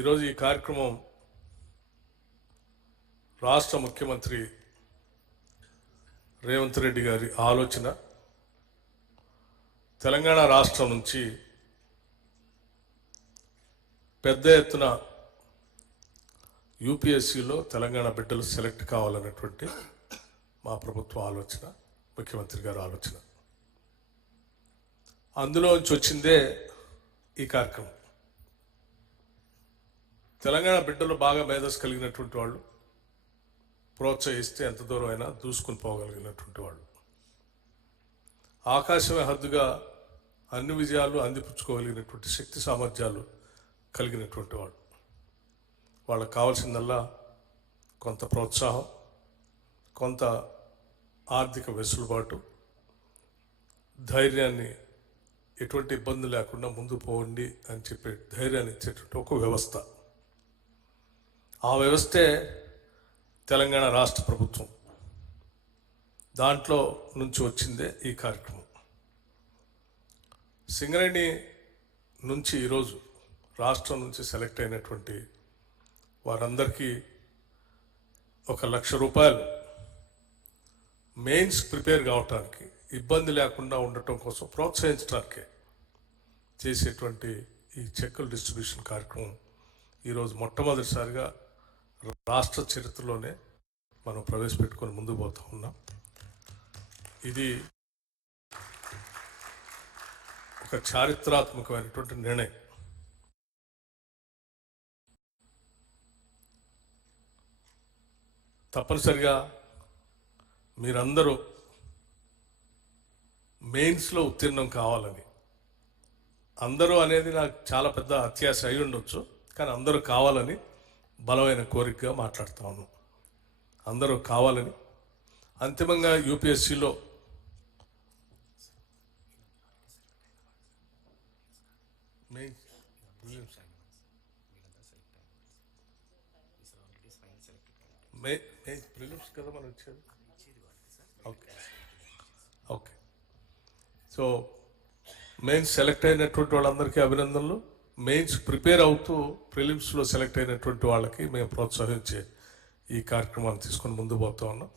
ఈరోజు ఈ కార్యక్రమం రాష్ట్ర ముఖ్యమంత్రి రేవంత్ రెడ్డి గారి ఆలోచన. తెలంగాణ రాష్ట్రం నుంచి పెద్ద ఎత్తున యూపీఎస్సీలో తెలంగాణ బిడ్డలు సెలెక్ట్ కావాలన్నటువంటి మా ప్రభుత్వ ఆలోచన, ముఖ్యమంత్రి గారి ఆలోచన. అందులోంచి వచ్చిందే ఈ కార్యక్రమం. తెలంగాణ బిడ్డలు బాగా మేధస్సు కలిగినటువంటి వాళ్ళు, ప్రోత్సహిస్తే ఎంత దూరం అయినా దూసుకుని పోగలిగినటువంటి వాళ్ళు, ఆకాశమే హద్దుగా అన్ని విజయాలు అందిపుచ్చుకోగలిగినటువంటి శక్తి సామర్థ్యాలు కలిగినటువంటి వాళ్ళు. వాళ్ళకు కావాల్సిందల్లా కొంత ప్రోత్సాహం, కొంత ఆర్థిక వెసులుబాటు, ధైర్యాన్ని, ఎటువంటి ఇబ్బంది లేకుండా ముందు పోండి అని చెప్పే ధైర్యాన్ని ఇచ్చేటువంటి ఒక వ్యవస్థ. ఆ వ్యవస్థే తెలంగాణ రాష్ట్ర ప్రభుత్వం. దాంట్లో నుంచి వచ్చిందే ఈ కార్యక్రమం. సింగరేణి నుంచి ఈరోజు రాష్ట్రం నుంచి సెలెక్ట్ అయినటువంటి వారందరికీ 1,00,000 రూపాయలు మెయిన్స్ ప్రిపేర్ కావటానికి, ఇబ్బంది లేకుండా ఉండటం కోసం ప్రోత్సహించడానికే చేసేటువంటి ఈ చెక్కుల డిస్ట్రిబ్యూషన్ కార్యక్రమం ఈరోజు మొట్టమొదటిసారిగా రాష్ట్ర చరిత్రలోనే మనం ప్రవేశపెట్టుకొని ముందుకు పోతూ ఉన్నాం. ఇది ఒక చారిత్రాత్మకమైనటువంటి నిర్ణయం. తప్పనిసరిగా మీరందరూ మెయిన్స్లో ఉత్తీర్ణం కావాలని, అందరూ అనేది నాకు చాలా పెద్ద అత్యాశ అయి ఉండొచ్చు, కానీ అందరూ కావాలని బలమైన కోరికగా మాట్లాడుతూ ఉన్నాం. అందరూ కావాలని. అంతిమంగా యూపీఎస్సీలో ప్రిలిమ్స్ కదా మనం వచ్చేది. ఓకే. సో మెయిన్స్ సెలెక్ట్ అయినటువంటి వాళ్ళందరికీ అభినందనలు. మెయిన్స్ ప్రిపేర్ అవుతూ ప్రిలిమ్స్లో సెలెక్ట్ అయినటువంటి వాళ్ళకి మేము ప్రోత్సహించే ఈ కార్యక్రమాన్ని తీసుకొని ముందు పోతా ఉన్నాం.